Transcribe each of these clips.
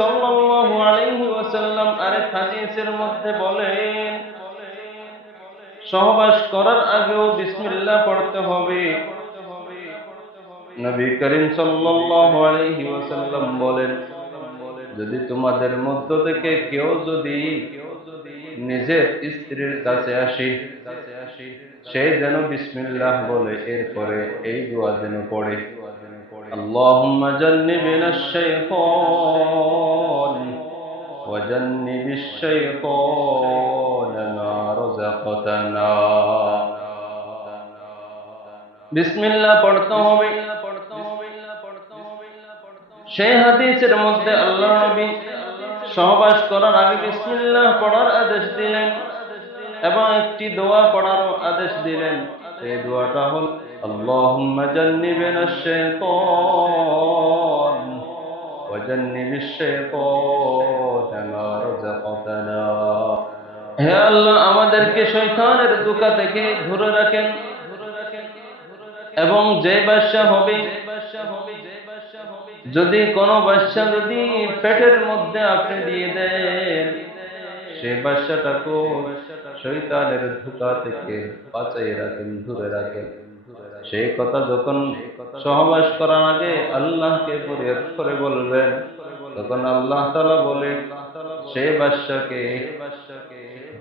সাল্লাল্লাহু আলাইহি ওয়াসাল্লাম আরেক হাদিসের মধ্যে বলেন, সহবাস করার আগেও বিসমিল্লাহ পড়তে হবে। নবী করিম সাল্লাল্লাহু আলাইহি ওয়াসাল্লাম বলেন, যদি তোমাদের মধ্য থেকে কেউ যদি নিজের স্ত্রীর কাছে আসে, সে যেন বিসমিল্লাহ বলে, এরপরে এই দোয়া যেন পড়ে, আল্লাহুম্মা জান্নিবিনাশ শাইতান ওয়া জান্নিবিশ শাইতান মা রাযাকতানা। বিসমিল্লাহ পড়তে হবে। সেই হাদিসের মধ্যে আল্লাহ নবী সহবাস করার আগে বিসমিল্লাহ পড়ার আদেশ দিলেন এবং একটি দোয়া পড়ারও আদেশ দিলেন। এই দোয়াটা হল, আল্লাহুম্মা জান্নিবিনাশ শাইতান ওয়া জান্নিবিশ শাইতান মা রাযাকতানা। হে আল্লাহ, আমাদেরকে শয়তানের ধোঁকা থেকে দূরে রাখেন, এবং যে বাদশা হবে, যদি কোনো বাদশা যদি পেটের মধ্যে আপনি দিয়ে দেন, সে বাদশাটাকে শয়তানের ধোঁকা থেকে বাঁচিয়ে রাখেন, দূরে রাখেন। সেই কথা যখন সহবাস করার আগে আল্লাহকে ফরিয়াদ করে বলবেন, তখন আল্লাহ তাআলা বলে সেই বাদশাকে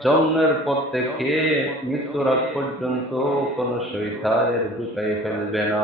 জন্মের পর থেকে মৃত্যুর আগ পর্যন্ত কোন শয়তানের ধোঁকায় ফেলবে না।